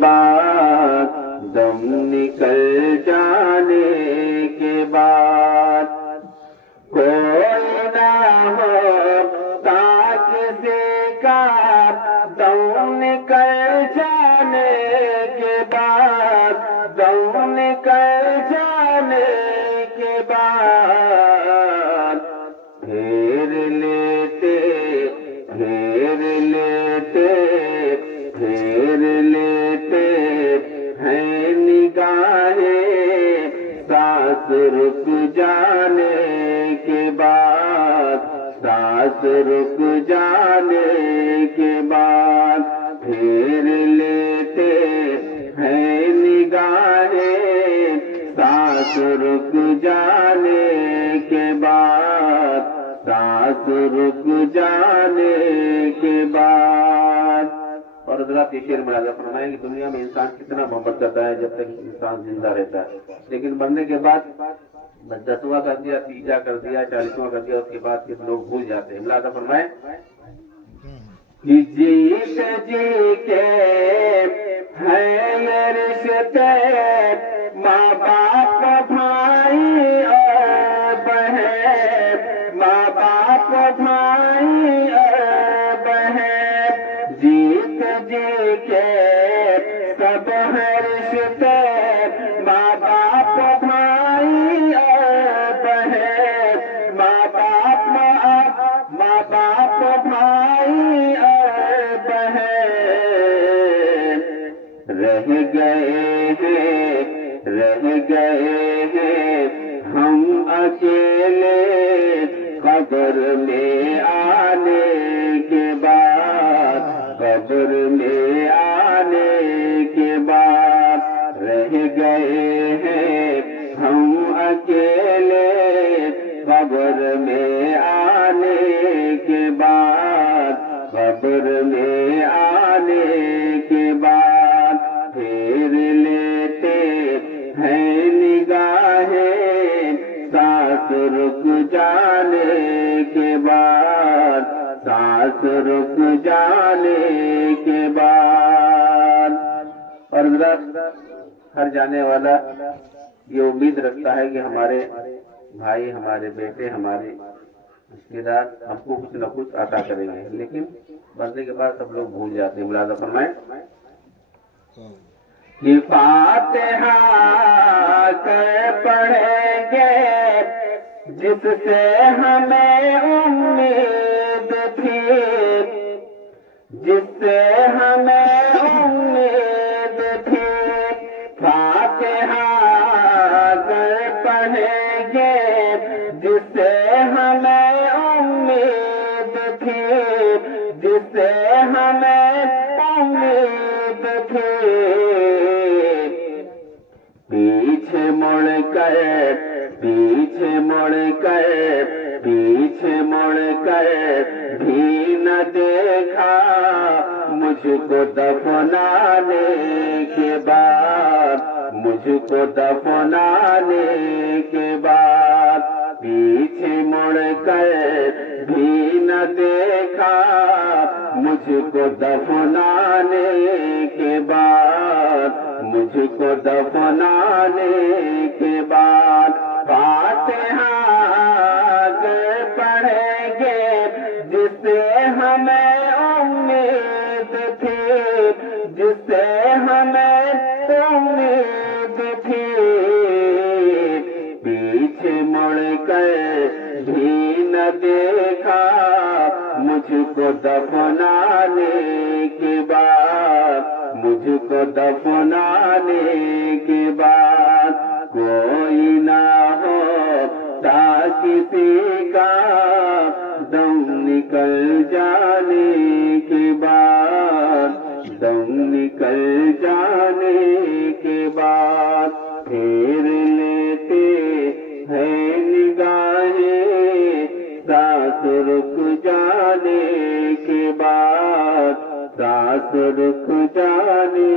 بعد دم نکل جانے کے بعد کوئی نہ ہوتا کسی کا دم نکل جانے کے بعد دم نکل جانے کے بعد پھر لیتے پھر لیتے پھر لیتے ہیں نگاہیں سانس رک جانے کے بعد سانس رک جانے کے بعد پھر لیتے ہیں نگاہیں سانس رک جانے کے بعد سانس رک جانے کے بعد۔ اور حضرات یہ شعر ملاحظہ فرمائیں کہ دنیا میں انسان کتنا محبت کرتا ہے جب تک انسان زندہ رہتا ہے، لیکن مرنے کے بعد 10واں کر دیا، 30واں کر دیا، 40واں کر دیا، اس کے بعد پھر لوگ بھول جاتے ہیں۔ ملاحظہ فرمائیں کہ جیت جی کے ہیں یہ رشتے ماں باپ بھائی اور بہن، ماں باپ بھائی اور بہن، جیت جی کے سب ہے رشتے ماں باپ بھائی اور بہن، ماں باپ بھائی اور بہن، رہ گئے ہیں ہم اکیلے قبر میں آنے کے بعد، قبر میں آنے کے بعد رہ گئے ہیں ہم اکیلے قبر میں آنے کے بعد، قبر میں آنے کے بعد پھر لیتے ہیں نگاہیں سانس رک جانے کے بعد، سانس رک جانے کے بعد۔ اور حضرات ہر جانے والا یہ امید رکھتا ہے کہ ہمارے بھائی، ہمارے بیٹے، ہمارے رشتے دار ہم کو کچھ نہ کچھ عطا کریں گے، لیکن مرنے کے بعد سب لوگ بھول جاتے ہیں۔ ملاحظہ فرمائیں کہ فاتحہ پڑھیں گے جس سے ہمیں امید تھی، جس سے ہمیں امید تھی، فاتحہ پڑھیں گے جس سے ہمیں امید تھی، جس سے ہمیں امید تھی، پیچھے مڑ کر پیچھے مڑ کر پیچھے مڑ کر بھی نہ دیکھا مجھ کو دفنانے کے بعد، مجھ کو دفنانے کے بعد، پیچھے مڑ کر بھی نہ دیکھا مجھ کو دفنانے کے بعد، مجھ کو دفنانے کے بعد، فاتحہ پڑھیں گے جس سے ہمیں امید تھی، جس سے ہمیں امید تھی، پیچھے مڑ کر بھی نہ دیکھا مجھ کو دفنانے کے بعد، مجھ کو دفنانے کے بعد کوئی نہ ہوتا کسی کا دم نکل جانے کے بعد، دم نکل جانے کے بعد پھر لیتے ہیں نگاہیں سانس رک جانے کے بعد، سانس رک جانے